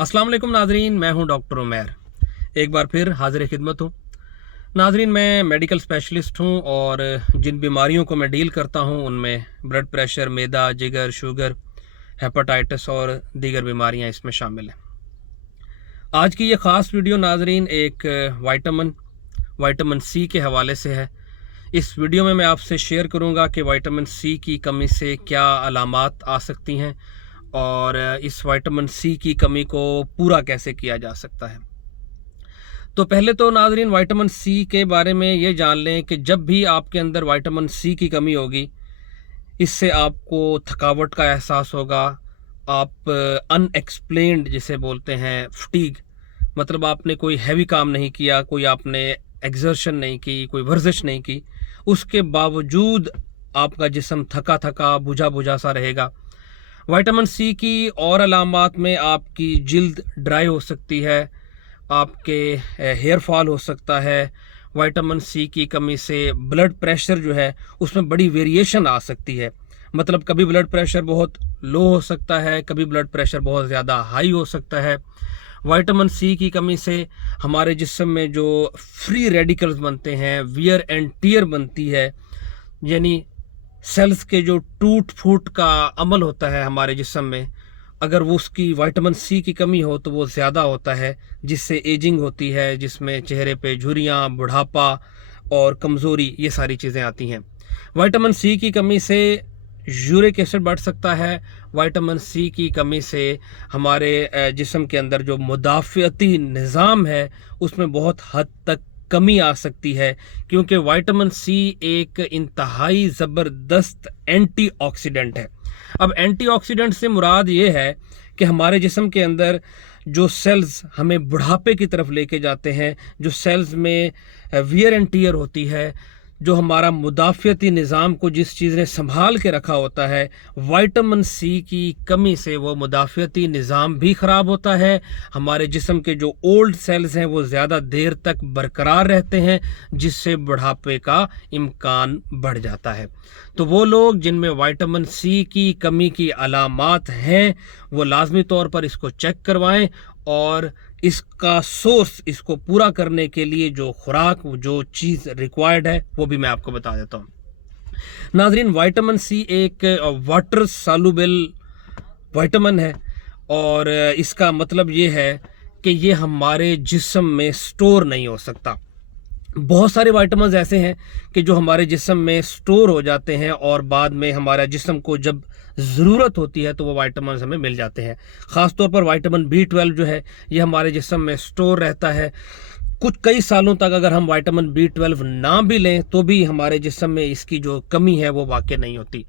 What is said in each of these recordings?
अस्सलाम वालेकुम नाजरीन, मैं हूं डॉक्टर उमैर। एक बार फिर हाजिर खिदमत हूं। नाजरीन, मैं मेडिकल स्पेशलिस्ट हूं और जिन बीमारियों को मैं डील करता हूं उनमें ब्लड प्रेशर, मैदा, जिगर, शुगर, हेपेटाइटिस और दीगर बीमारियां इसमें शामिल हैं। आज की ये ख़ास वीडियो नाजरीन एक विटामिन सी के हवाले से है। इस वीडियो में मैं आपसे शेयर करूंगा कि विटामिन सी की कमी से क्या अलामात आ सकती हैं और इस विटामिन सी की कमी को पूरा कैसे किया जा सकता है। तो पहले तो नाजरीन विटामिन सी के बारे में ये जान लें कि जब भी आपके अंदर विटामिन सी की कमी होगी, इससे आपको थकावट का एहसास होगा। आप अनएक्सप्लेन्ड जिसे बोलते हैं फटीग, मतलब आपने कोई हैवी काम नहीं किया, कोई आपने एक्सर्शन नहीं की, कोई वर्जिश नहीं की, उसके बावजूद आपका जिस्म थका थका बुझा बुझा सा रहेगा। विटामिन सी की और अलामात में आपकी जिल्द ड्राई हो सकती है, आपके हेयर फॉल हो सकता है। विटामिन सी की कमी से ब्लड प्रेशर जो है उसमें बड़ी वेरिएशन आ सकती है। मतलब कभी ब्लड प्रेशर बहुत लो हो सकता है, कभी ब्लड प्रेशर बहुत ज़्यादा हाई हो सकता है। विटामिन सी की कमी से हमारे जिस्म में जो फ्री रेडिकल्स बनते हैं, वियर एंड टियर बनती है, यानी सेल्स के जो टूट फूट का अमल होता है हमारे जिस्म में, अगर वो उसकी विटामिन सी की कमी हो तो वो ज़्यादा होता है, जिससे एजिंग होती है, जिसमें चेहरे पे झुर्रियाँ, बुढ़ापा और कमज़ोरी ये सारी चीज़ें आती हैं। विटामिन सी की कमी से यूरिक एसिड बढ़ सकता है। विटामिन सी की कमी से हमारे जिस्म के अंदर जो मुदाफ़ियती निज़ाम है उसमें बहुत हद तक कमी आ सकती है, क्योंकि विटामिन सी एक इंतहाई ज़बरदस्त एंटीऑक्सीडेंट है। अब एंटीऑक्सीडेंट से मुराद ये है कि हमारे जिस्म के अंदर जो सेल्स हमें बुढ़ापे की तरफ लेके जाते हैं, जो सेल्स में वियर एंड टियर होती है, जो हमारा मुदाफ़ियती निज़ाम को जिस चीज़ ने संभाल के रखा होता है, विटामिन सी की कमी से वो मुदाफ़ियती निज़ाम भी ख़राब होता है। हमारे जिस्म के जो ओल्ड सेल्स हैं वो ज़्यादा देर तक बरकरार रहते हैं, जिससे बुढ़ापे का इम्कान बढ़ जाता है। तो वो लोग जिनमें विटामिन सी की कमी की अलामात हैं वो लाजमी तौर पर इसको चेक करवाएं और इसका सोर्स, इसको पूरा करने के लिए जो खुराक, जो चीज़ रिक्वायर्ड है वो भी मैं आपको बता देता हूँ। नाजरीन, विटामिन सी एक वाटर सॉल्युबल विटामिन है और इसका मतलब ये है कि ये हमारे जिस्म में स्टोर नहीं हो सकता। बहुत सारे विटामिन ऐसे हैं कि जो हमारे जिस्म में स्टोर हो जाते हैं और बाद में हमारा जिस्म को जब ज़रूरत होती है तो वो विटामिन हमें मिल जाते हैं। ख़ास तौर पर विटामिन B12 जो है ये हमारे जिस्म में स्टोर रहता है। कई सालों तक अगर हम विटामिन B12 ना भी लें तो भी हमारे जिस्म में इसकी जो कमी है वो वाक़ई नहीं होती।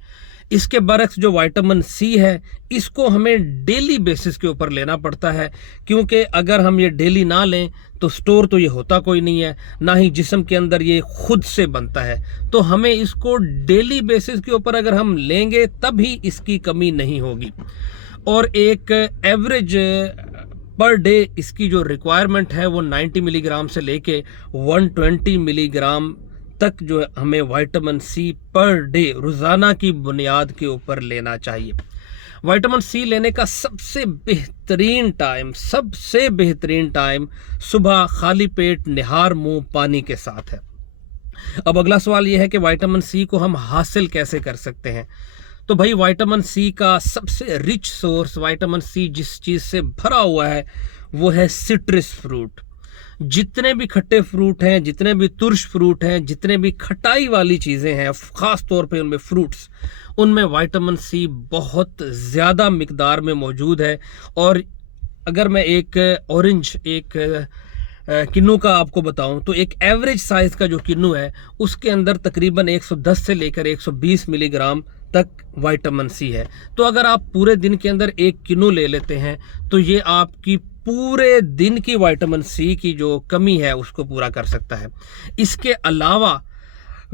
इसके बरक्स जो विटामिन सी है इसको हमें डेली बेसिस के ऊपर लेना पड़ता है, क्योंकि अगर हम ये डेली ना लें तो स्टोर तो ये होता कोई नहीं है, ना ही जिस्म के अंदर ये खुद से बनता है। तो हमें इसको डेली बेसिस के ऊपर अगर हम लेंगे तभी इसकी कमी नहीं होगी। और एक एवरेज पर डे इसकी जो रिक्वायरमेंट है वो 90 मिलीग्राम से लेके 120 मिलीग्राम तक जो हमें विटामिन सी पर डे रोज़ाना की बुनियाद के ऊपर लेना चाहिए। विटामिन सी लेने का सबसे बेहतरीन टाइम सुबह खाली पेट निहार मुंह पानी के साथ है। अब अगला सवाल यह है कि विटामिन सी को हम हासिल कैसे कर सकते हैं। तो भाई, विटामिन सी का सबसे रिच सोर्स, विटामिन सी जिस चीज़ से भरा हुआ है वो है सिट्रस फ्रूट। जितने भी खट्टे फ्रूट हैं, जितने भी तुर्श फ्रूट हैं, जितने भी खटाई वाली चीज़ें हैं, ख़ास तौर पे उनमें फ्रूट्स, उनमें विटामिन सी बहुत ज़्यादा मिकदार में मौजूद है। और अगर मैं एक ऑरेंज किन्नू का आपको बताऊं तो एक एवरेज साइज़ का जो किन्नू है उसके अंदर तकरीबन 110 से लेकर 120 मिलीग्राम तक विटामिन सी है। तो अगर आप पूरे दिन के अंदर एक किन्नू ले लेते हैं तो ये आपकी पूरे दिन की विटामिन सी की जो कमी है उसको पूरा कर सकता है। इसके अलावा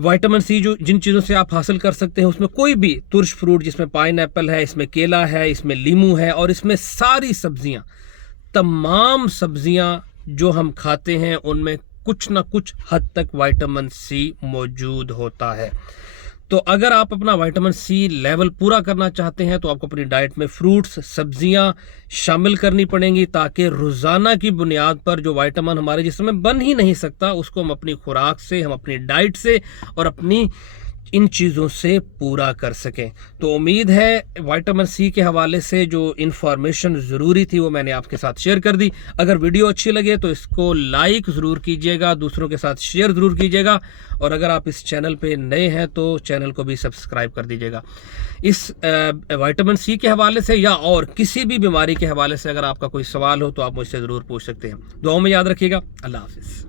विटामिन सी जो जिन चीज़ों से आप हासिल कर सकते हैं उसमें कोई भी तुर्श फ्रूट, जिसमें पाइनएप्पल है, इसमें केला है, इसमें लीमू है और इसमें सारी सब्जियां, तमाम सब्जियां जो हम खाते हैं उनमें कुछ ना कुछ हद तक विटामिन सी मौजूद होता है। تو اگر آپ اپنا وائٹامن سی لیول پورا کرنا چاہتے ہیں تو آپ کو اپنی ڈائٹ میں فروٹس سبزیاں شامل کرنی پڑیں گی، تاکہ روزانہ کی بنیاد پر جو وائٹامن ہمارے جسم میں بن ہی نہیں سکتا اس کو ہم اپنی خوراک سے، ہم اپنی ڈائٹ سے اور اپنی ان چیزوں سے پورا کر سکیں۔ تو امید ہے وائٹامن سی کے حوالے سے جو انفارمیشن ضروری تھی وہ میں نے آپ کے ساتھ شیئر کر دی۔ اگر ویڈیو اچھی لگے تو اس کو لائک ضرور کیجیے گا، دوسروں کے ساتھ شیئر ضرور کیجیے گا، اور اگر آپ اس چینل پہ نئے ہیں تو چینل کو بھی سبسکرائب کر دیجیے گا۔ اس وائٹامن سی کے حوالے سے یا اور کسی بھی بیماری کے حوالے سے اگر آپ کا کوئی سوال ہو تو آپ مجھ سے ضرور پوچھ سکتے ہیں۔ دعاؤں میں یاد رکھیے گا۔ اللہ حافظ۔